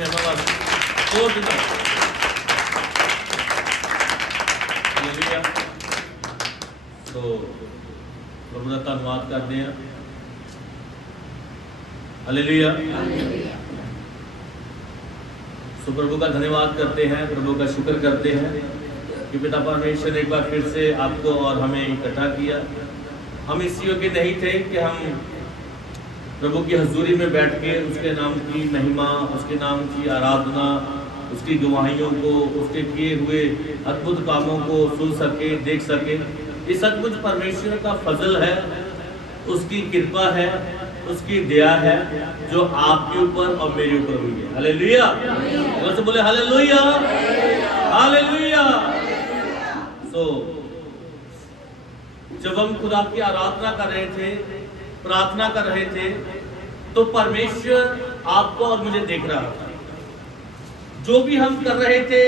महिमा कोट में। तो प्रभु का धन्यवाद करते हैं। हालेलुया। सो प्रभु का धन्यवाद करते हैं, प्रभु का शुक्र करते हैं कि पिता परमेश्वर ने एक बार फिर से आपको और हमें इकट्ठा किया। हम इस योग्य नहीं थे कि हम प्रभु की हजूरी में बैठ के उसके नाम की महिमा, उसके नाम की आराधना, उसकी गवाहियों को, उसके किए हुए अद्भुत कामों को सुन सके, देख सके। ये सचमुच परमेश्वर का फजल है, उसकी कृपा है, उसकी दया है जो आपके ऊपर और मेरे ऊपर हुई है। हालेलुया। तो बोले हालेलुया, हालेलुया। सो जब हम खुदा की आराधना कर रहे थे, प्रार्थना कर रहे थे, तो परमेश्वर आपको और मुझे देख रहा था। जो भी हम कर रहे थे,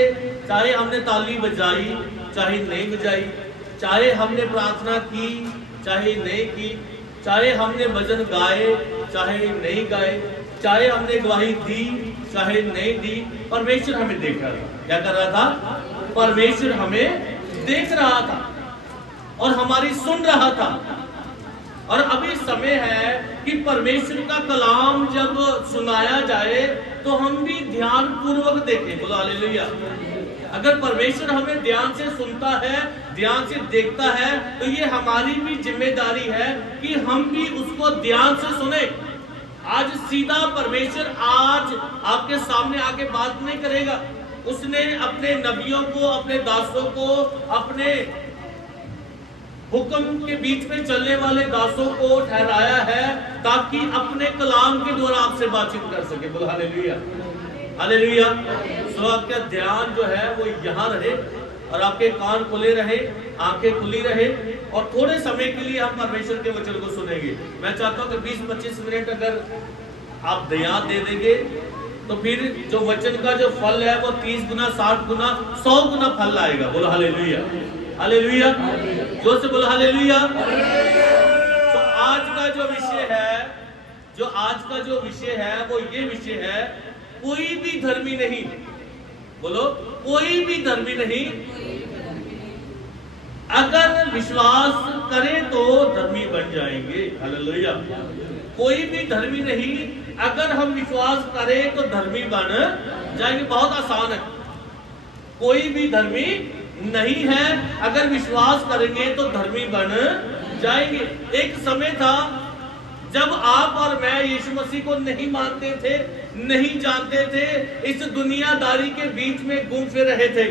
चाहे हमने ताली बजाई चाहे नहीं बजाई, चाहे हमने प्रार्थना की चाहे नहीं की, चाहे हमने भजन गाए चाहे नहीं गाए, चाहे हमने गवाही दी चाहे नहीं दी, परमेश्वर हमें देख रहा था। क्या कर रहा था? परमेश्वर हमें देख रहा था और हमारी सुन रहा था। और अभी समय है कि परमेश्वर का कलाम जब सुनाया जाए तो हम भी ध्यान पूर्वक देखें। बोलो हालेलुया। अगर परमेश्वर हमें ध्यान से सुनता है, ध्यान से देखता है, तो ये हमारी भी जिम्मेदारी है कि हम भी उसको ध्यान से सुने। आज सीधा परमेश्वर आज आपके सामने आके बात नहीं करेगा। उसने अपने नबियों को, अपने दासों को, अपने हुक्म के बीच में चलने वाले दासों को ठहराया है ताकि अपने कलाम के द्वारा आपसे बातचीत कर सके। बोलो हालेलुया, हालेलुया। सो आपका ध्यान जो है वो यहाँ रहे और आपके कान खुले रहे, आंखें खुली रहे और थोड़े समय के लिए हम परमेश्वर के वचन को सुनेंगे। मैं चाहता हूँ कि 20-25 मिनट अगर आप ध्यान दे देंगे तो फिर जो वचन का जो फल है वो 30 गुना, 60 गुना, 100 गुना फल आएगा। बोलो हालेलुया, हालेलुया। जोर से बोलो हालेलुया। तो आज का जो विषय है, वो ये विषय है, कोई भी धर्मी नहीं। बोलो, कोई भी धर्मी नहीं। अगर विश्वास करें तो धर्मी बन जाएंगे। हालेलुया। कोई भी धर्मी नहीं, अगर हम विश्वास करें तो धर्मी बन जाएंगे। बहुत आसान है। कोई भी धर्मी नहीं है, अगर विश्वास करेंगे तो धर्मी बन जाएंगे। एक समय था जब आप और मैं यीशु मसीह को नहीं मानते थे, नहीं जानते थे, इस दुनियादारी के बीच में घूम फिर रहे थे।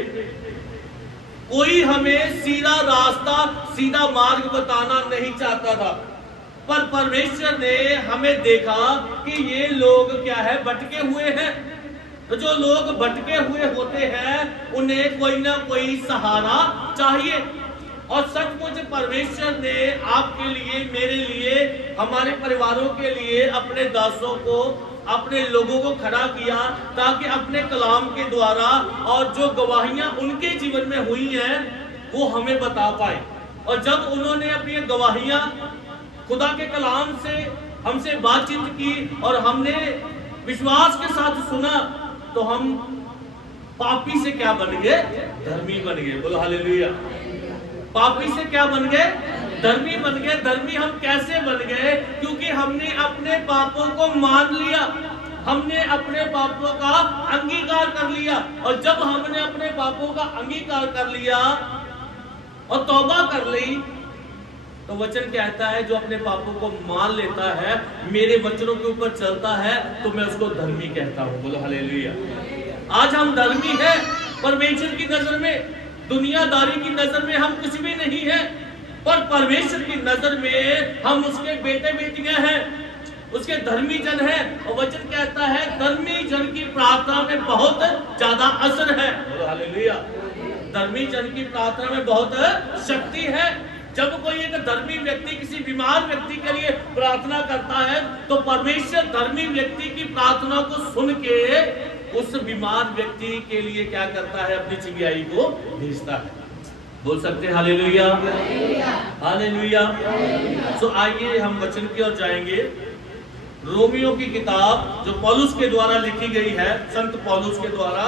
कोई हमें सीधा रास्ता, सीधा मार्ग बताना नहीं चाहता था, पर परमेश्वर ने हमें देखा कि ये लोग क्या है, भटके हुए हैं। तो जो लोग भटके हुए होते हैं उन्हें कोई ना कोई सहारा चाहिए। और सचमुच परमेश्वर ने आपके लिए, मेरे लिए, हमारे परिवारों के लिए अपने दासों को, अपने लोगों को खड़ा किया ताकि अपने कलाम के द्वारा और जो गवाहियां उनके जीवन में हुई हैं वो हमें बता पाए। और जब उन्होंने अपनी गवाहियां खुदा के कलाम से हमसे बातचीत की और हमने विश्वास के साथ सुना, तो हम पापी से क्या बन गए? धर्मी बन गए। बोलो हालेलुया। पापी से क्या बन गए? धर्मी बन गए। धर्मी हम कैसे बन गए? क्योंकि हमने अपने पापों को मान लिया, हमने अपने पापों का अंगीकार कर लिया। और जब हमने अपने पापों का अंगीकार कर लिया और तौबा कर ली, तो वचन कहता है जो अपने पापों को मान लेता है, मेरे वचनों के ऊपर चलता है, तो मैं उसको धर्मी कहता हूं। बोलो हालेलुया। आज हम धर्मी हैं परमेश्वर की नजर में। दुनियादारी की नजर में हम कुछ भी नहीं है, पर परमेश्वर की नजर में हम उसके बेटे बेटियां हैं, उसके धर्मी जन हैं। और वचन कहता है धर्मी जन की प्रार्थना में बहुत ज्यादा असर है। बोलो हालेलुया। धर्मी जन की प्रार्थना में बहुत शक्ति है। जब कोई एक धर्मी व्यक्ति किसी बीमार व्यक्ति के लिए प्रार्थना करता है, तो परमेश्वर धर्मी व्यक्ति की प्रार्थना को सुन के उस बीमार व्यक्ति के लिए क्या करता है? अपनी चिंगाई को भेजता है। बोल सकते हैं हालेलुया, हालेलुया। तो आइए हम वचन की ओर जाएंगे। रोमियो की किताब जो पौलुस के द्वारा लिखी गई है, संत पौलुस के द्वारा,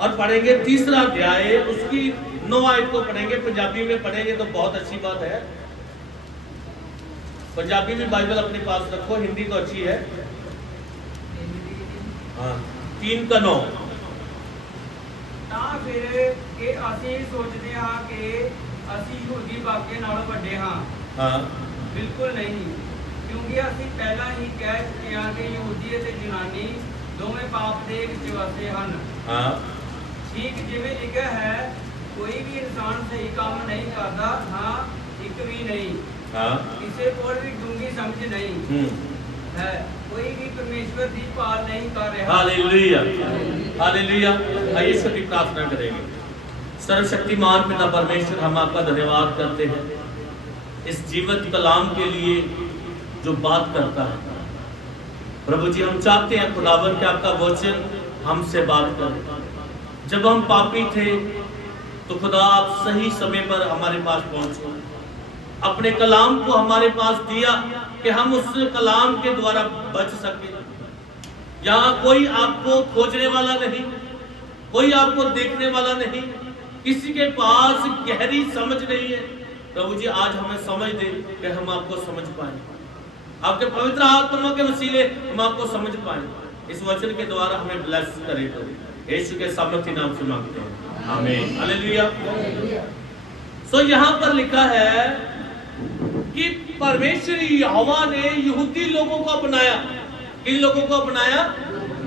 और पढ़ेंगे 3रा अध्याय, उसकी 9 आयत को पढ़ेंगे। पंजाबी में पढ़ेंगे तो बहुत अच्छी बात है। पंजाबी में बाइबल अपने पास रखो, हिंदी तो अच्छी है। हाँ, 3:9। ਤਾਂ ਫਿਰ ਕਿ ਅਸੀਂ ਸੋਚਦੇ ਹਾਂ ਕਿ ਅਸੀਂ ਯਹੂਦੀ ਬਾਕੀਆਂ ਨਾਲੋਂ ਵੱਡੇ ਹਾਂ। हाँ, ਬਿਲਕੁਲ ਨਹੀਂ, ਕਿਉਂਕਿ ਅਸੀਂ ਪਹਿਲਾਂ ਹੀ ਕਹਿ ਚੁੱਕੇ ਹਾਂ ਕਿ ਯਹੂਦੀ ਅਤੇ ਜਨਾਨੀ ਦੋਵੇਂ ਪਾਪ ਦੇ ਵਿੱਚ ਵਸੇ ਹਨ। हाँ, ਠੀਕ ਜਿਵੇਂ ਲਿਖਿਆ ਹੈ, ਕੋਈ ਵੀ ਇਨਸਾਨ ਸਹੀ ਕੰਮ ਨਹੀਂ ਕਰਦਾ, ਹਾਂ ਇੱਕ ਵੀ ਨਹੀਂ। हाँ, ਕਿਸੇ ਕੋਲ ਵੀ ਡੂੰਘੀ ਸਮਝ ਨਹੀਂ है, कोई भी परमेश्वर की पाल नहीं कर रहा। Hallelujah, hallelujah. आइए सभी प्रार्थना करेंगे। सर्वशक्तिमान पिता परमेश्वर, हम आपका धन्यवाद करते हैं इस जीवित कलाम के लिए जो बात करता है। प्रभु जी, हम चाहते हैं खुदावन कि आपका वचन हमसे बात करे। जब हम पापी थे तो खुदा आप सही समय पर हमारे पास पहुंचे, अपने कलाम को हमारे पास दिया कि हम उस कलाम के द्वारा बच सके। यहाँ कोई आपको खोजने वाला नहीं, कोई आपको देखने वाला नहीं, किसी के पास गहरी समझ नहीं है। प्रभु जी, आज हमें समझ दे कि हम आपको समझ पाए, आपके पवित्र आत्मा के वसीले हम आपको समझ पाए। इस वचन के द्वारा हमें ब्लेस करे, तो यीशु के सामर्थ्य नाम से मांगते हैं, आमीन, हालेलुया। सो यहाँ पर लिखा है कि परमेश्वर यहोवा ने यहूदी लोगों को अपनाया। किन लोगों को अपनाया?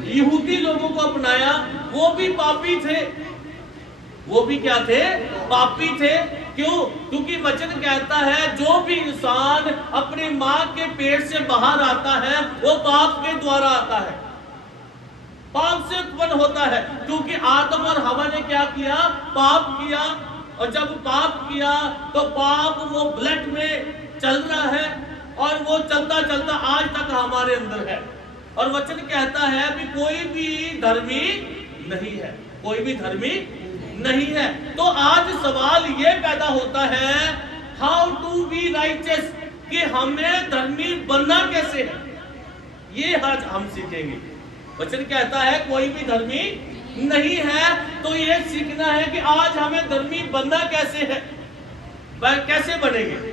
यहूदी लोगों को अपनाया। वो भी पापी थे, वो भी क्या थे? पापी थे। क्यों? क्योंकि वचन कहता है जो भी इंसान अपनी मां के पेट से बाहर आता है वो पाप के द्वारा आता है, पाप से उत्पन्न होता है। क्योंकि आदम और हवा ने क्या किया? पाप किया। और जब पाप किया तो पाप वो ब्लड में चल रहा है और वो चलता चलता आज तक हमारे अंदर है। और वचन कहता है कि कोई भी धर्मी नहीं है, कोई भी धर्मी नहीं है। तो आज सवाल ये पैदा होता है, हाउ टू बी राइचियस, कि हमें धर्मी बनना कैसे है, ये आज हम सीखेंगे। वचन कहता है कोई भी धर्मी नहीं है, तो ये सीखना है कि आज हमें धर्मी बनना कैसे है, कैसे बनेंगे।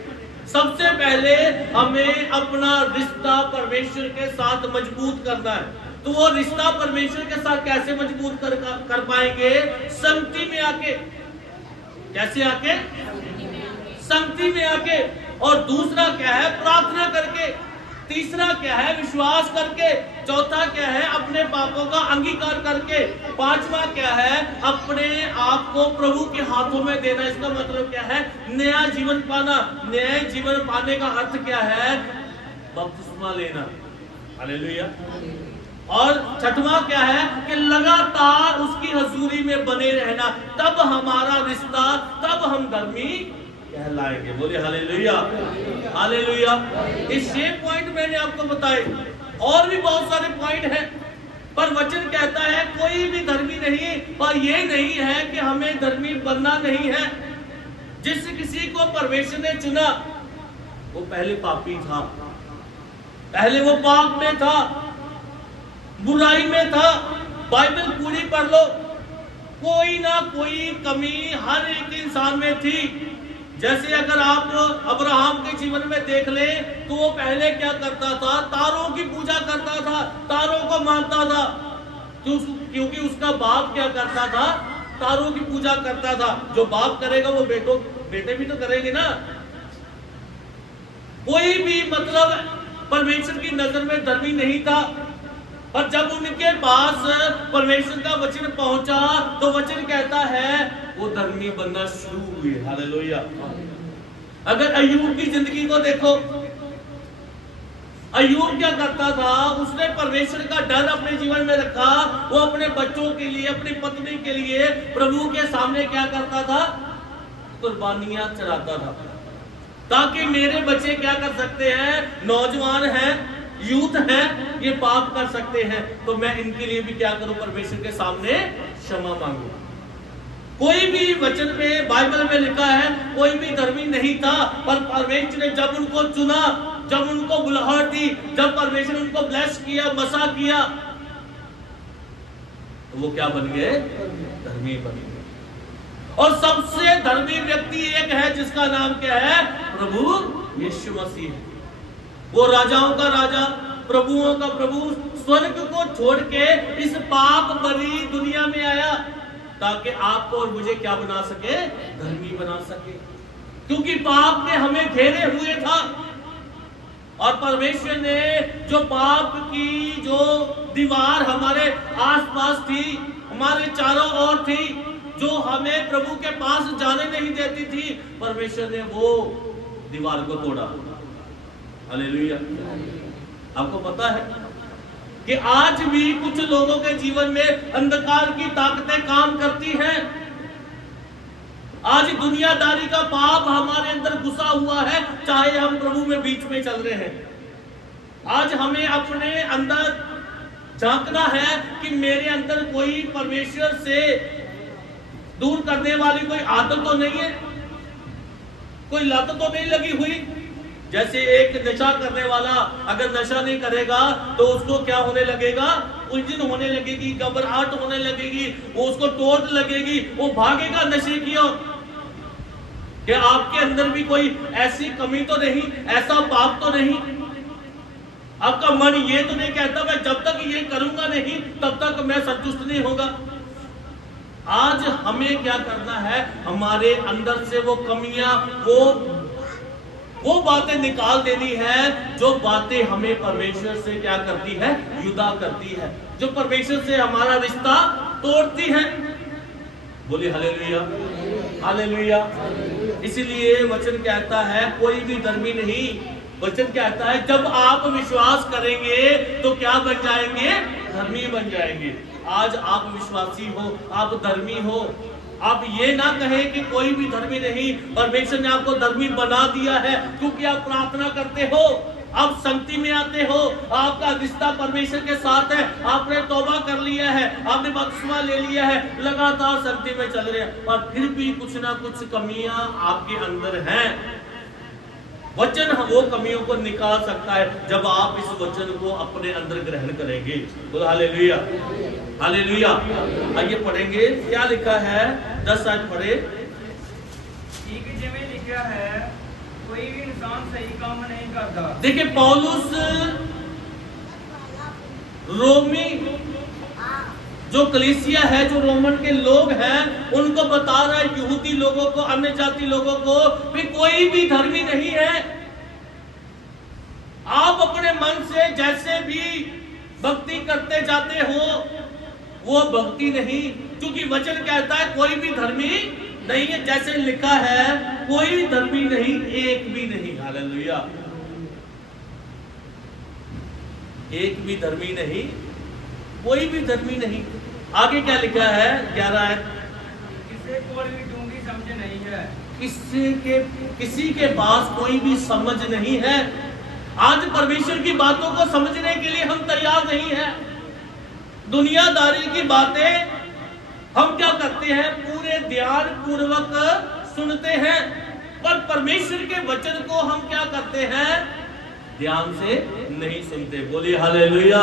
सबसे पहले हमें अपना रिश्ता परमेश्वर के साथ मजबूत करना है। तो वो रिश्ता परमेश्वर के साथ कैसे मजबूत कर पाएंगे? संगति में आके। कैसे आके? संगति में आके। और दूसरा क्या है? प्रार्थना करके। तीसरा क्या है? विश्वास करके। चौथा क्या है? अपने पापों का अंगीकार करके। पांचवा क्या है? अपने आप को प्रभु के हाथों में देना। इसका मतलब क्या है? नया जीवन पाना। नया जीवन पाने का अर्थ क्या है? बपतिस्मा लेना। हालेलुया। और छठवां क्या है? कि लगातार उसकी हजूरी में बने रहना। तब हमारा रिश्ता, तब हम धर्मी कहलाएंगे। बोले हालेलुया, हालेलुया। इस 6 पॉइंट मैंने आपको बताए, और भी बहुत सारे पॉइंट हैं, पर वचन कहता है कोई भी धर्मी नहीं। पर ये नहीं है कि हमें धर्मी बनना नहीं है। जिस किसी को परमेश्वर ने चुना वो पहले पापी था, पहले वो पाप में था, बुराई में था। बाइबल पूरी पढ़ लो, कोई ना कोई कमी हर एक इंसान में थी। जैसे अगर आप अब्राहम के जीवन में देख लें तो वो पहले क्या करता था? तारों की पूजा करता था, तारों को मानता था। क्योंकि उसका बाप क्या करता था? तारों की पूजा करता था। जो बाप करेगा वो बेटे भी तो करेंगे ना। कोई भी मतलब परमेश्वर की नजर में धर्मी नहीं था। और जब उनके पास परमेश्वर का वचन पहुंचा तो वचन कहता है वो धर्मी बनना शुरू हुए। हालेलुया। अगर अय्यूब की जिंदगी को देखो, अय्यूब क्या करता था? उसने परमेश्वर का डर अपने जीवन में रखा। वो अपने बच्चों के लिए, अपनी पत्नी के लिए प्रभु के सामने क्या करता था? कुर्बानियां चढ़ाता था, ताकि मेरे बच्चे क्या कर सकते हैं? नौजवान हैं, यूथ हैं, ये पाप कर सकते हैं, तो मैं इनके लिए भी क्या करूं? परमेश्वर के सामने क्षमा मांगू। कोई भी वचन में, बाइबल में लिखा है कोई भी धर्मी नहीं था, पर परमेश्वर ने जब उनको चुना जब उनको बुलाहट दी, जब परमेश्वर ने उनको ब्लेस किया, मसा किया, तो वो क्या बन गए? धर्मी बन गए। और सबसे धर्मी व्यक्ति एक है जिसका नाम क्या है? प्रभु यीशु मसीह। वो राजाओं का राजा, प्रभुओं का प्रभु, स्वर्ग को छोड़ के इस पाप भरी दुनिया में आया ताकि आपको और मुझे क्या बना सके? धर्मी बना सके। क्योंकि पाप ने हमें घेरे हुए था और परमेश्वर ने जो पाप की जो दीवार हमारे आसपास थी, हमारे चारों ओर थी, जो हमें प्रभु के पास जाने नहीं देती थी, परमेश्वर ने वो दीवार को तोड़ा। हालेलुया। आपको पता है कि आज भी कुछ लोगों के जीवन में अंधकार की ताकतें काम करती हैं। आज दुनियादारी का पाप हमारे अंदर घुसा हुआ है, चाहे हम प्रभु में बीच में चल रहे हैं। आज हमें अपने अंदर झांकना है कि मेरे अंदर कोई परमेश्वर से दूर करने वाली कोई आदत तो नहीं है, कोई लत तो नहीं लगी हुई। जैसे एक नशा करने वाला अगर नशा नहीं करेगा तो उसको क्या होने लगेगा? उलझन होने लगेगी, घबराहट होने लगेगी, वो उसको टोट लगेगी, वो भागेगा नशे की ओर। क्या आपके अंदर भी कोई ऐसी कमी तो नहीं, ऐसा पाप तो नहीं? आपका मन ये तो नहीं कहता मैं जब तक ये करूंगा नहीं तब तक मैं संतुष्ट नहीं होगा। आज हमें क्या करना है? हमारे अंदर से वो कमियां, वो बातें निकाल देनी है जो बातें हमें परमेश्वर से क्या करती है? युदा करती है, जो परमेश्वर से हमारा रिश्ता तोड़ती है। बोलिए हालेलुया, हालेलुया। इसीलिए वचन कहता है कोई भी धर्मी नहीं। वचन कहता है जब आप विश्वास करेंगे तो क्या बन जाएंगे? धर्मी बन जाएंगे। आज आप विश्वासी हो, आप धर्मी हो, आप ये ना कहें कि कोई भी धर्मी नहीं। परमेश्वर ने आपको धर्मी बना दिया है क्योंकि आप प्रार्थना करते हो, आप संगति में आते हो, आपका रिश्ता परमेश्वर के साथ है, आपने तौबा कर लिया है, आपने बपतिस्मा ले लिया है, लगातार संगति में चल रहे हैं, और फिर भी कुछ ना कुछ कमियां आपके अंदर हैं। वचन वो कमियों को निकाल सकता है जब आप इस वचन को अपने अंदर ग्रहण करेंगे। बोलो हालेलुया, हालेलुया। आइए पढ़ेंगे क्या लिखा है, 10 आज पढ़े। ठीक जिਵੇਂ लिखा है कोई भी इंसान सही काम नहीं करता। देखिए पौलुस रोमी जो कलीसिया है, जो रोमन के लोग हैं, उनको बता रहा है, यहूदी लोगों को, अन्य जाति लोगों को भी कोई भी धर्मी नहीं है। आप अपने मन से जैसे भी भक्ति करते जाते हो वो भक्ति नहीं, क्योंकि वचन कहता है कोई भी धर्मी नहीं है। जैसे लिखा है कोई धर्मी नहीं, एक भी नहीं। हालेलुया। एक भी धर्मी नहीं, कोई भी धर्मी नहीं। आगे क्या लिखा है? 11 किसी को भी डूंगी समझ नहीं है, किसी के पास कोई भी समझ नहीं है। आज परमेश्वर की बातों को समझने के लिए हम तैयार नहीं हैं। दुनियादारी की बातें हम क्या करते हैं? पूरे ध्यान पूर्वक सुनते हैं, पर परमेश्वर के वचन को हम क्या करते हैं? ध्यान से नहीं सुनते। बोलिए हालेलुया।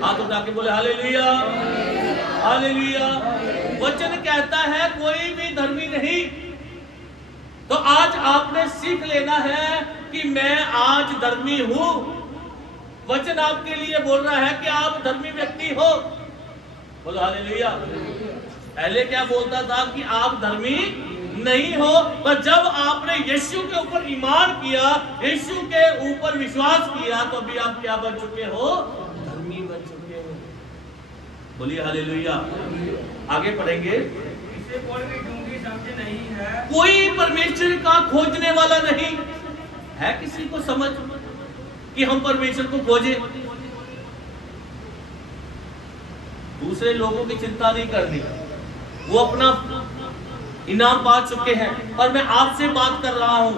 हाथ उठा के बोले हालेलुया, हालेलुया। वचन कहता है कोई भी धर्मी नहीं। तो आज आपने सीख लेना है कि मैं आज धर्मी हूं। वचन आपके लिए बोल रहा है कि आप धर्मी व्यक्ति हो। बोलो हालेलुया। पहले क्या बोलता था कि आप धर्मी नहीं हो, पर जब आपने यीशु के ऊपर ईमान किया, यीशु के ऊपर विश्वास किया, तो अभी आप क्या बन चुके हो? धर्मी बन चुके हो। बोलिए हालेलुया। आगे पढ़ेंगे। इसे कोई भी डूंगी समझ नहीं है, कोई परमेश्वर का खोजने वाला नहीं है। किसी को समझ कि हम परमेश्वर को खोजें? दूसरे लोगों की चिंता नहीं करनी, वो अपना इनाम पा चुके हैं। और मैं आपसे बात कर रहा हूं,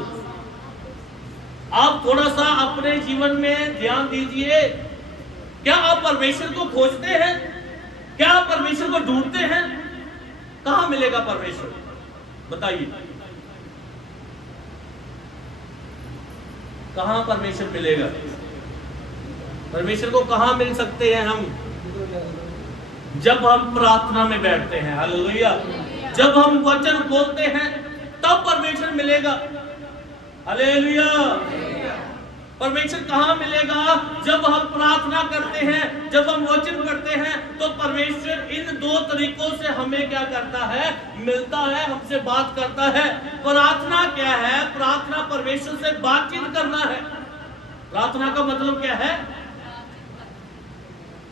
आप थोड़ा सा अपने जीवन में ध्यान दीजिए। क्या आप परमेश्वर को खोजते हैं? क्या आप परमेश्वर को ढूंढते हैं? कहां मिलेगा परमेश्वर? बताइए, कहाँ परमेश्वर मिलेगा? परमेश्वर को कहाँ मिल सकते हैं हम? जब हम प्रार्थना में बैठते हैं, हालेलुया। जब हम वचन बोलते हैं तब परमेश्वर मिलेगा, हालेलुया। परमेश्वर कहाँ मिलेगा? जब हम प्रार्थना करते हैं, जब हम वचन पढ़ते हैं, तो परमेश्वर इन दो तरीकों से हमें क्या करता है? मिलता है, हमसे बात करता है। प्रार्थना क्या है? प्रार्थना परमेश्वर से बातचीत करना है। प्रार्थना का मतलब क्या है?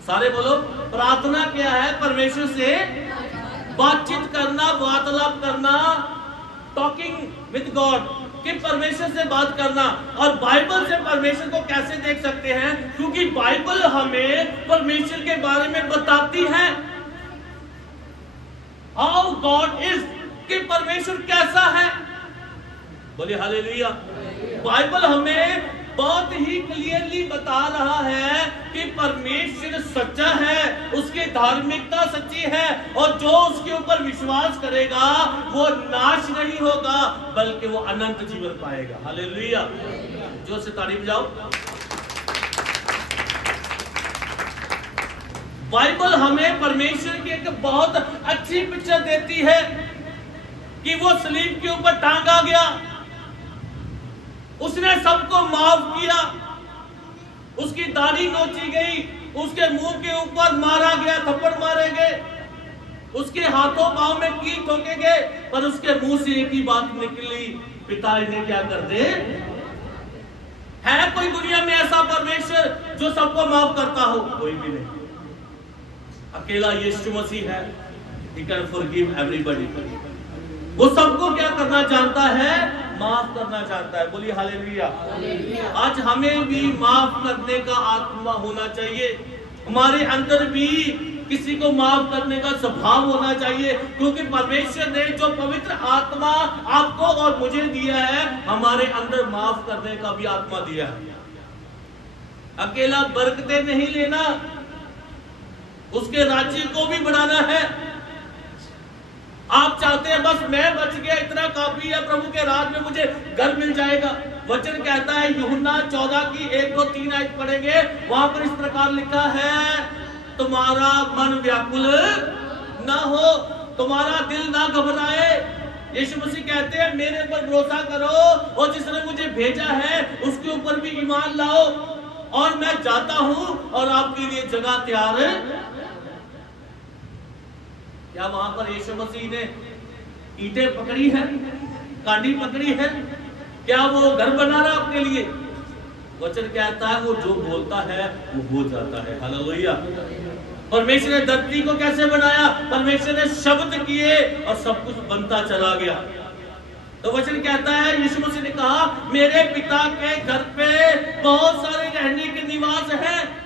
सारे बोलो, प्रार्थना क्या है? परमेश्वर से बातचीत करना, वार्तालाप करना, टॉकिंग विद गॉड, कि परमेश्वर से बात करना। और बाइबल से परमेश्वर को कैसे देख सकते हैं? क्योंकि बाइबल हमें परमेश्वर के बारे में बताती है, हाउ गॉड इज, कि परमेश्वर कैसा है। बोलिए हालेलुया। बाइबल हमें बहुत ही क्लियरली बता रहा है कि परमेश्वर सच्चा है, उसकी धार्मिकता सच्ची है, और जो उसके ऊपर विश्वास करेगा वो नाश नहीं होगा बल्कि वो अनंत जीवन पाएगा। हालेलुया। जो से तारीफ जाओ। बाइबल हमें परमेश्वर की एक बहुत अच्छी पिक्चर देती है कि वो सलीब के ऊपर टांगा गया, उसने सबको माफ किया, उसकी दाढ़ी नोची गई, उसके मुंह के ऊपर मारा गया, थप्पड़ मारे गए, उसके हाथों पांव में कील ठोके गए, पर उसके मुंह से एक ही बात निकली, पिता इन्हें क्या कर दे। है कोई दुनिया में ऐसा परमेश्वर जो सबको माफ करता हो? कोई भी नहीं। अकेला यीशु मसीह है, he can forgive everybody। वो सबको क्या करना जानता है? माफ करना चाहता है। बोलिए हालेलुया। आज हमें भी माफ करने का आत्मा होना चाहिए, हमारे अंदर भी किसी को माफ करने का स्वभाव होना चाहिए, क्योंकि परमेश्वर ने जो पवित्र आत्मा आपको और मुझे दिया है, हमारे अंदर माफ करने का भी आत्मा दिया है। अकेला बरकतें नहीं लेना, उसके राज्य को भी बढ़ाना है। आप चाहते हैं बस मैं बच गया, इतना काफी है, प्रभु के राज में मुझे घर मिल जाएगा। वचन कहता है, यूहन्ना 14 की 1, 2, 3 आयत पढ़ेंगे, वहां पर इस प्रकार लिखा है, तुम्हारा मन व्याकुल ना हो, तुम्हारा दिल ना घबराए। यीशु मसीह कहते हैं, मेरे ऊपर भरोसा करो और जिसने मुझे भेजा है उसके ऊपर भी ईमान लाओ, और मैं जाता हूं और आपके लिए जगह तैयार है। क्या वहां पर यीशु मसीह ने ईंटें पकड़ी है, कांडी पकड़ी है? क्या वो घर बना रहा आपके लिए? वचन कहता है, वो जो बोलता है वो हो जाता है। हालेलुया। परमेश्वर ने धरती को कैसे बनाया? परमेश्वर ने शब्द किए और सब कुछ बनता चला गया। तो वचन कहता है, यीशु मसीह ने कहा, मेरे पिता के घर पे बहुत सारे रहने के निवास हैं।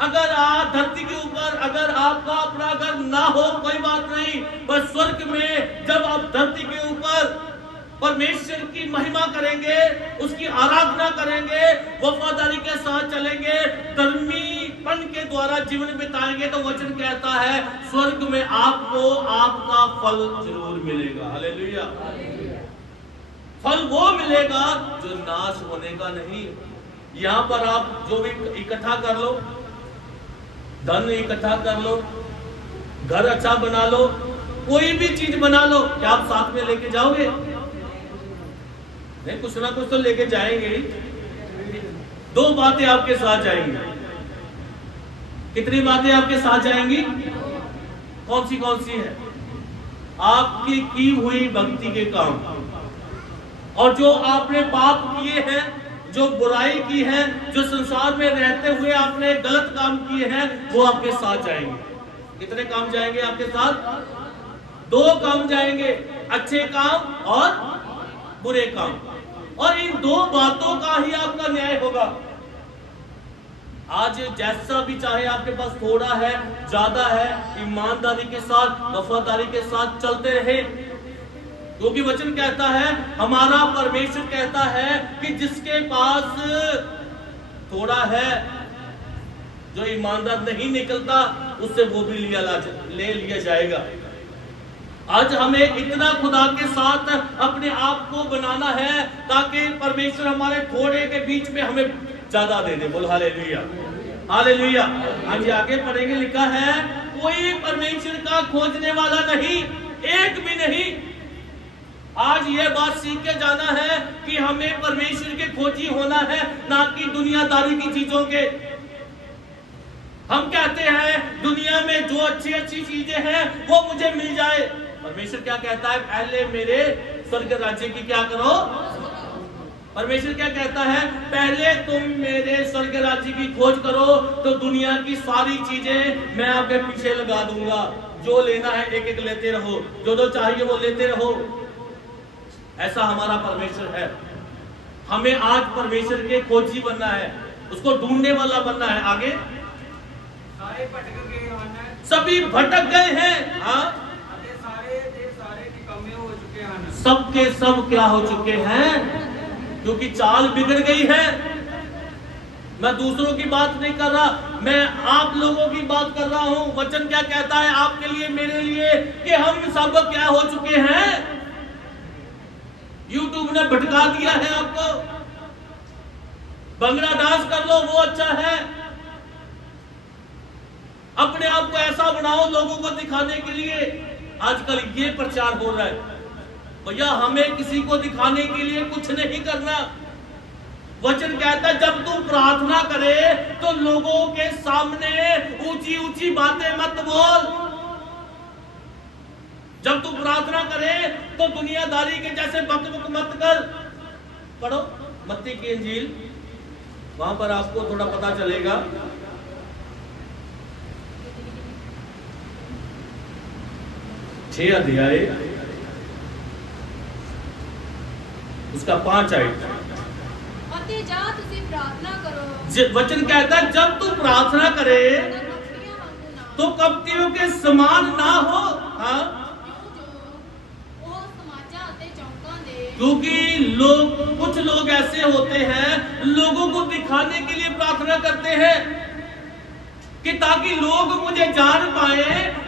अगर आप धरती के ऊपर, अगर आपका अपना घर ना हो कोई बात नहीं, पर स्वर्ग में जब आप धरती के ऊपर परमेश्वर की महिमा करेंगे, उसकी आराधना करेंगे, वफादारी के साथ चलेंगे, धर्मीपन के द्वारा जीवन बिताएंगे, तो वचन कहता है स्वर्ग में आपको आपका फल जरूर मिलेगा। हालेलुया। फल वो मिलेगा जो नाश होने का नहीं। यहाँ पर आप जो भी इकट्ठा कर लो, धन इकट्ठा कर लो, घर अच्छा बना लो, कोई भी चीज बना लो, क्या आप साथ में लेके जाओगे? नहीं, कुछ ना कुछ तो लेके जाएंगे। दो बातें आपके साथ जाएंगी। कितनी बातें आपके साथ जाएंगी? कौन सी है? आपकी की हुई भक्ति के काम, और जो आपने पाप किए हैं, जो बुराई की है, जो संसार में रहते हुए आपने गलत काम किए हैं, वो आपके साथ जाएंगे। कितने काम जाएंगे आपके साथ? 2 काम जाएंगे, अच्छे काम और बुरे काम, और इन 2 बातों का ही आपका न्याय होगा। आज जैसा भी चाहे आपके पास थोड़ा है, ज्यादा है, ईमानदारी के साथ, वफादारी के साथ चलते रहे, क्योंकि वचन कहता है, हमारा परमेश्वर कहता है कि जिसके पास थोड़ा है, जो ईमानदार नहीं निकलता, उससे वो भी ले लिया जाएगा। आज हमें इतना खुदा के साथ अपने आप को बनाना है ताकि परमेश्वर हमारे थोड़े के बीच में हमें ज्यादा दे दे। बोलो हालेलुया, हालेलुया। आज आगे पढ़ेंगे, लिखा है कोई परमेश्वर का खोजने वाला नहीं, एक भी नहीं। आज ये बात सीख के जाना है कि हमें परमेश्वर के खोजी होना है, ना कि दुनियादारी की चीजों के। हम कहते हैं दुनिया में जो अच्छी अच्छी चीजें हैं वो मुझे मिल जाए। परमेश्वर क्या कहता है? पहले मेरे स्वर्ग राज्य की क्या करो। परमेश्वर क्या कहता है? पहले तुम मेरे स्वर्ग राज्य की खोज करो तो दुनिया की सारी चीजें मैं आपके पीछे लगा दूंगा। जो लेना है एक एक लेते रहो, जो जो चाहिए वो लेते रहो। ऐसा हमारा परमेश्वर है। हमें आज परमेश्वर के खोजी बनना है, उसको ढूंढने वाला बनना है। आगे, सारे भटक गए हैं, सभी भटक गए हैं। हाँ, सारे निकम्मे हो चुके हैं। सबके सब क्या हो चुके हैं? क्योंकि चाल बिगड़ गई है। मैं दूसरों की बात नहीं कर रहा, मैं आप लोगों की बात कर रहा हूं। वचन क्या कहता है आपके लिए, मेरे लिए, कि हम सब क्या हो चुके हैं? यूट्यूब ने भटका दिया है आपको। भंगड़ा डांस कर लो, वो अच्छा है। अपने आप को ऐसा बनाओ लोगों को दिखाने के लिए। आजकल ये प्रचार हो रहा है। भैया हमें किसी को दिखाने के लिए कुछ नहीं करना। वचन कहता है जब तू प्रार्थना करे तो लोगों के सामने ऊंची ऊंची बातें मत बोल। जब तू प्रार्थना करे तो दुनियादारी के जैसे बकबक मत कर। पढ़ो मत्ती की इंजील, वहां पर आपको थोड़ा पता चलेगा। छह अध्याय उसका 5 आयत। वचन कहता है जब तू प्रार्थना करे तो कपटियों के समान ना हो। हाँ, क्योंकि कुछ लोग ऐसे होते हैं, लोगों को दिखाने के लिए प्रार्थना करते हैं कि ताकि लोग मुझे जान पाए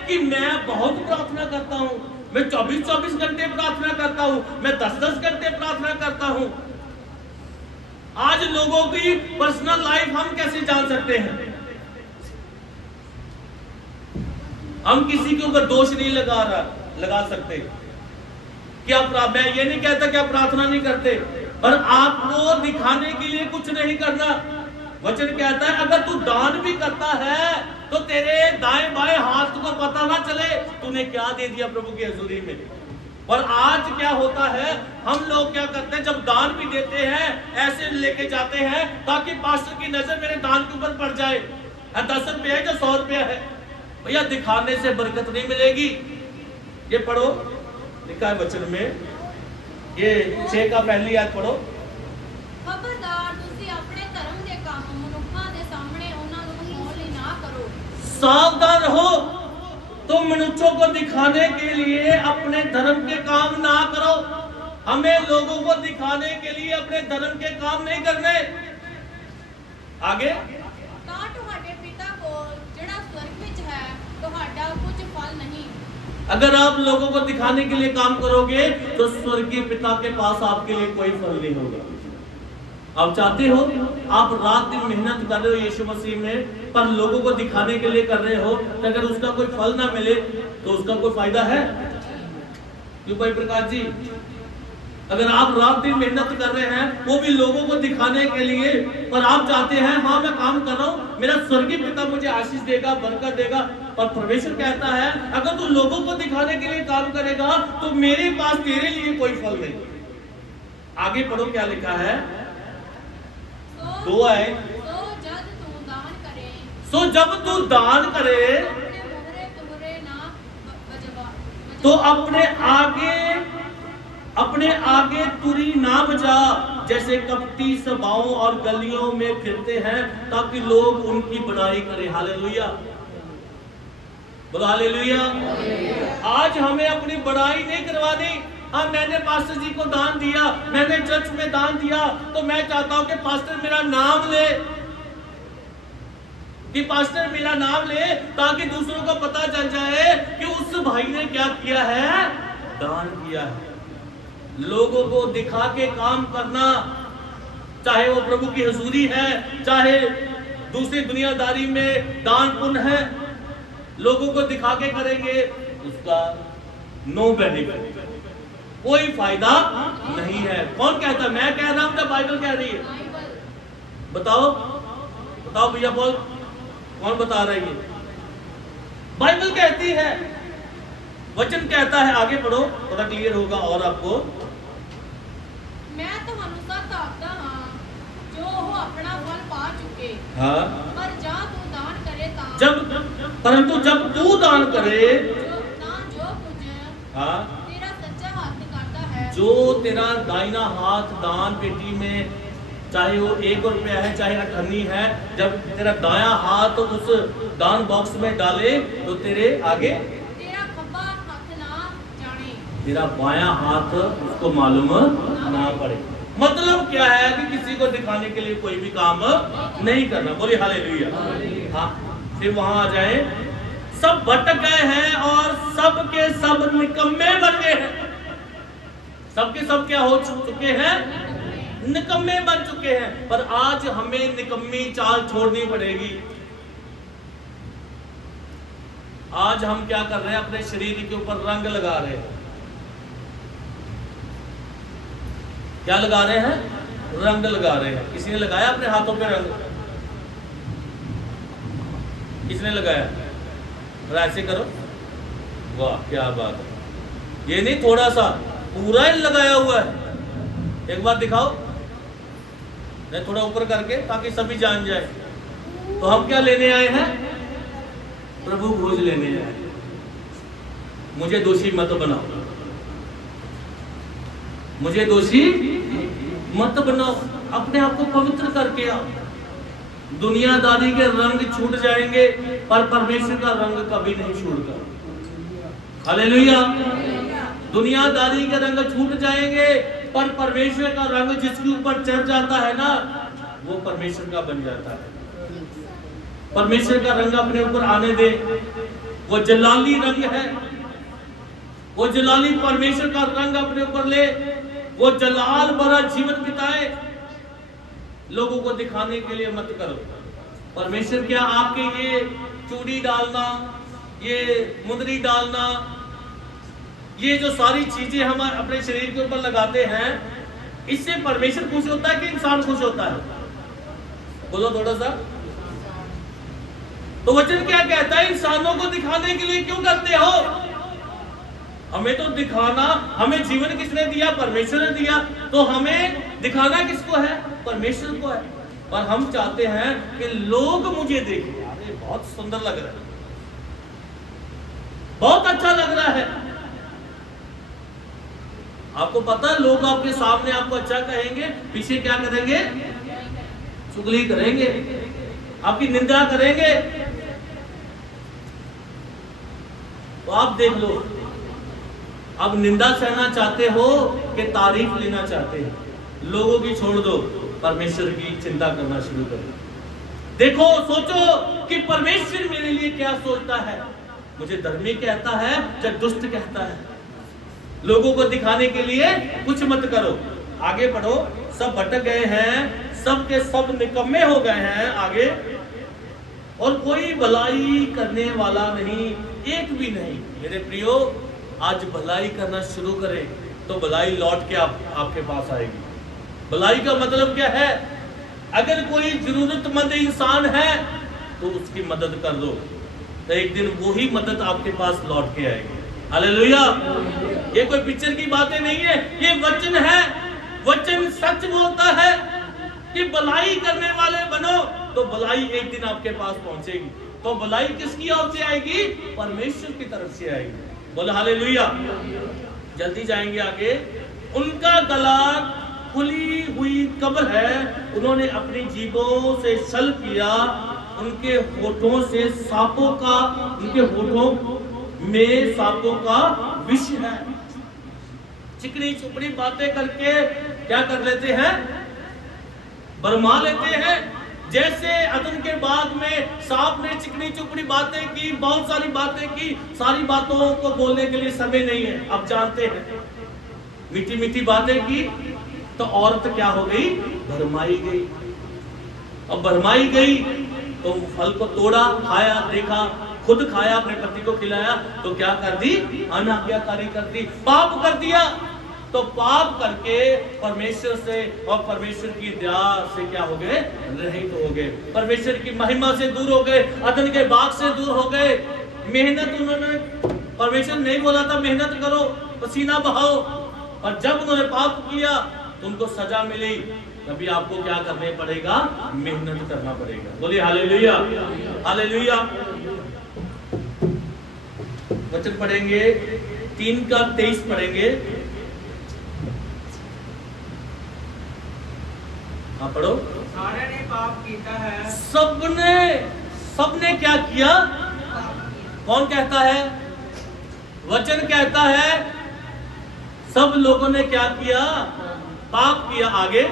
कि मैं बहुत प्रार्थना करता हूं, मैं 24-24 घंटे प्रार्थना करता हूं, मैं 10-10 घंटे प्रार्थना करता हूं। आज लोगों की पर्सनल लाइफ हम कैसे जान सकते हैं? हम किसी के ऊपर दोष नहीं लगा सकते। क्या मैं ये नहीं कहता कि आप प्रार्थना नहीं करते, पर आपको दिखाने के लिए कुछ नहीं करना। वचन कहता है अगर तू दान भी करता है तो तेरे दाएं बाएं हाथ को पता ना चले तूने क्या दे दिया प्रभु की हजूरी में। और आज क्या होता है, हम लोग क्या करते हैं, जब दान भी देते हैं ऐसे लेके जाते हैं ताकि पास्टर की नजर मेरे दान के ऊपर पड़ जाए। 10 रुपया है जो 100 रुपया है। भैया दिखाने से बरकत नहीं मिलेगी। ये पढ़ो, लिखा है वचन में, ये 6 का पहली आयत पढ़ो। खबरदार तुसी अपने धर्म के काम मनुष्यों के सामने उन्हां नूं दिखाउण लई ना करो। सावधान रहो, तुम मनुष्यों को दिखाने के लिए अपने धर्म के काम ना करो। हमें लोगों को दिखाने के लिए अपने धर्म के काम नहीं करने। आगे, तां तुहाडे पिता कोल जिहड़ा स्वर्ग विच है तुहाडा कुछ फल नहीं। अगर आप लोगों को दिखाने के लिए काम करोगे तो स्वर्गीय पिता के पास आपके लिए कोई फल नहीं होगा। आप चाहते हो, आप रात दिन मेहनत कर रहे हो यीशु मसीह में, पर लोगों को दिखाने के लिए कर रहे हो, तो अगर उसका कोई फल ना मिले तो उसका कोई फायदा है? क्यों भाई प्रकाश जी? अगर आप रात दिन मेहनत कर रहे हैं वो भी लोगों को दिखाने के लिए, पर आप चाहते हैं हाँ मैं काम कर रहा हूँ, मेरा स्वर्गीय पिता मुझे आशीष देगा, बरकत देगा, और परमेश्वर कहता है अगर तू लोगों को दिखाने के लिए काम करेगा तो मेरे पास तेरे लिए कोई फल नहीं। आगे पढ़ो क्या लिखा है, 2 है। सो जब तू दान करे तो अपने आगे तुरी ना बजा, जैसे कपटी सभाओं और गलियों में फिरते हैं ताकि लोग उनकी बड़ाई करें। हालेलुया, बोलो हालेलुया। आज हमें अपनी बड़ाई नहीं करवानी। हाँ मैंने पास्टर जी को दान दिया, मैंने चर्च में दान दिया, तो मैं चाहता हूं कि पास्टर मेरा नाम ले, कि पास्टर मेरा नाम ले, ताकि दूसरों को पता चल जाए कि उस भाई ने हमने क्या किया है? दान किया है। लोगों को दिखा के काम करना, चाहे वो प्रभु की हजूरी है, चाहे दूसरी दुनियादारी में दान पुण्य है, लोगों को दिखा के करेंगे, उसका नो बेनिफिट, कोई फायदा नहीं है। कौन कहता है? मैं कह रहा हूं या बाइबल कह रही है? बताओ बताओ भैया, बोल कौन बता रही है? बाइबल कहती है, वचन कहता है। आगे पढ़ो, थोड़ा क्लियर होगा और आपको। मैं ਤੁਹਾਨੂੰ ਸੱਚ ਆਖਦਾ ਹਾਂ, ਜੋ ਉਹ ਆਪਣਾ ਫਲ ਪਾ ਚੁੱਕੇ। हाँ, पर जा तू दान करे ता परंतु जब तू दान करे, जो कुछ हाँ, तेरा सच्चा हाथ करता है, जो तेरा दाहिना हाथ दान पेटी में, चाहे वो 1 रुपया है चाहे 98 है, जब तेरा दायां हाथ उस दान बॉक्स में डाले तो तेरे आगे तेरा खब्बा हाथ ना जाने, तेरा बायां हाथ उसको मालूम ना पड़े। मतलब क्या है कि किसी को दिखाने के लिए कोई भी काम नहीं करना। बोलिए हालेलुया। हाँ, फिर वहां आ जाए, सब भटक गए हैं और सब के सब निकम्मे बन गए हैं। सबके सब क्या हो चुके हैं? निकम्मे बन चुके हैं। पर आज हमें निकम्मी चाल छोड़नी पड़ेगी। आज हम क्या कर रहे हैं? अपने शरीर के ऊपर रंग लगा रहे हैं। क्या लगा रहे हैं? रंग लगा रहे हैं। किसी ने लगाया अपने हाथों पे रंग? किसने लगाया? ऐसे करो, वाह क्या बात है। ये नहीं थोड़ा सा, पूरा ही लगाया हुआ है। एक बार दिखाओ, नहीं थोड़ा ऊपर करके, ताकि सभी जान जाए। तो हम क्या लेने आए हैं? प्रभु भोज लेने आए। मुझे दोषी मत बनाओ, मुझे दोषी मत बनाओ। अपने आप को पवित्र करके आओ। दुनियादारी के रंग छूट जाएंगे, पर परमेश्वर का रंग कभी नहीं छूटता। हालेलुया। दुनियादारी के रंग छूट जाएंगे, पर परमेश्वर का रंग जिसके ऊपर चढ़ जाता है ना, वो परमेश्वर का बन जाता है। परमेश्वर का रंग अपने ऊपर आने दे। वो जलाली रंग है, वो जलाली परमेश्वर का रंग अपने ऊपर ले, वो जलाल भरा जीवन बिताए। लोगों को दिखाने के लिए मत करो। परमेश्वर क्या आपके ये चूड़ी डालना, ये मुंदरी डालना, ये जो सारी चीजें हम अपने शरीर के ऊपर लगाते हैं, इससे परमेश्वर खुश होता है कि इंसान खुश होता है? बोलो थोड़ा सा। तो वचन क्या कहता है? इंसानों को दिखाने के लिए क्यों करते हो? हमें तो दिखाना, हमें जीवन किसने दिया? परमेश्वर ने दिया। तो हमें दिखाना किसको है? परमेश्वर को है। पर हम चाहते हैं कि लोग मुझे देखें। अरे बहुत सुंदर लग रहा है, बहुत अच्छा लग रहा है। आपको पता है, लोग आपके सामने आपको अच्छा कहेंगे, पीछे क्या करेंगे? चुगली करेंगे, आपकी निंदा करेंगे। तो आप देख लो, अब निंदा सहना चाहते हो कि तारीफ लेना चाहते हो? लोगों की छोड़ दो, परमेश्वर की चिंता करना शुरू करो। देखो, सोचो कि परमेश्वर मेरे लिए क्या सोचता है। मुझे धर्मी कहता है या दुष्ट कहता है? लोगों को दिखाने के लिए कुछ मत करो। आगे पढ़ो। सब भटक गए हैं, सब के सब निकम्मे हो गए हैं। आगे, और कोई भलाई करने वाला नहीं, एक भी नहीं। मेरे प्रियो, आज भलाई करना शुरू करें तो भलाई लौट के आपके पास आएगी। भलाई का मतलब क्या है? अगर कोई जरूरतमंद इंसान है तो उसकी मदद कर दो, तो एक दिन वही मदद आपके पास लौट के आएगी। हालेलुया। ये कोई पिक्चर की बातें नहीं है, ये वचन है। वचन सच बोलता है कि भलाई करने वाले बनो तो भलाई एक दिन आपके पास पहुंचेगी। तो भलाई किसकी ओर से आएगी? परमेश्वर की तरफ से आएगी। बोलो हालेलुया। जल्दी जाएंगे आगे। उनका गला खुली हुई कब्र है, उन्होंने अपनी जीभों से छल किया, उनके होठों से सांपों का, उनके होठों में सांपों का विष है। चिकनी चुपड़ी बातें करके क्या कर लेते हैं? भरमा लेते हैं, जैसे अदन के बाग में सांप ने चिकनी चुपड़ी बातें की, बहुत सारी बातें की, सारी बातों को बोलने के लिए समय नहीं है, आप जानते हैं। मीठी मीठी बातें की तो औरत क्या हो गई, भरमाई गई। अब भरमाई गई तो फल को तोड़ा, खाया, देखा, खुद खाया, अपने पति को खिलाया, तो क्या कर दी, अनाज्ञाकारी कर दी, पाप कर दिया। तो पाप करके परमेश्वर से और परमेश्वर की दया से क्या हो गए, रहित हो गए, परमेश्वर की महिमा से दूर हो गए, अदन के बाग से दूर हो गए। मेहनत उन्होंने, परमेश्वर नहीं बोला था मेहनत करो, पसीना बहाओ, और जब उन्होंने पाप किया तो उनको सजा मिली। तभी आपको क्या करना पड़ेगा, मेहनत करना पड़ेगा। बोलिए हालेलुया, हालेलुया। वचन पढ़ेंगे 3:23 पढ़ेंगे। हाँ पढ़ो। सारे ने पाप किया है, सबने क्या किया, कौन कहता है, वचन कहता है सब लोगों ने क्या किया, पाप किया। आगे,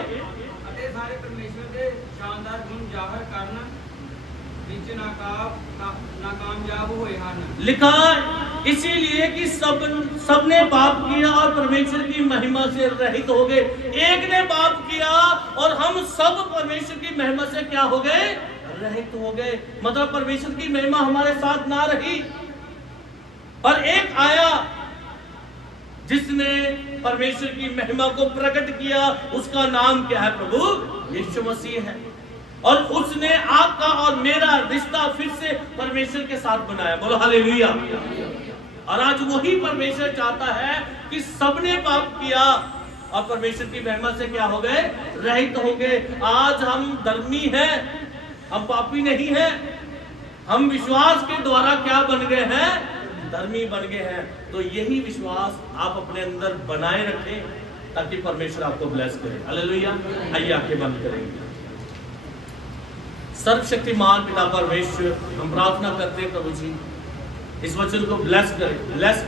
ਅਤੇ ਸਾਰੇ ਪਰਮੇਸ਼ਵਰ ਦੇ ਸ਼ਾਨਦਾਰ ਗੁਣ ਜ਼ਾਹਰ ਕਰਨ ਵਿੱਚ ਨਾਕਾਮਯਾਬ ਹੋਏ ਹਨ। लिखा इसीलिए कि सबने पाप किया और परमेश्वर की महिमा से रहित हो गए। एक ने पाप किया और हम सब परमेश्वर की महिमा से क्या हो गए, रहित हो गए। मतलब परमेश्वर की महिमा हमारे साथ ना रही, पर एक आया जिसने परमेश्वर की महिमा को प्रकट किया। उसका नाम क्या है, प्रभु यीशु मसीह है। और उसने आपका और मेरा रिश्ता फिर से परमेश्वर के साथ बनाया। बोलो हालेलुया। और आज वही परमेश्वर चाहता है कि सबने पाप किया और परमेश्वर की महिमा से क्या हो गए, रहित हो गए। आज हम धर्मी हैं, हम पापी नहीं हैं। हम विश्वास के द्वारा क्या बन गए हैं, धर्मी बन गए हैं। तो यही विश्वास आप अपने अंदर बनाए रखें ताकि परमेश्वर आपको ब्लेस करे। हालेलुया। आइए आंखें बंद करेंगे। सर्वशक्तिमान पिता परमेश्वर, हम प्रार्थना करते हैं प्रभु जी, इस वचन को ब्लेस करें, ब्लेस करें।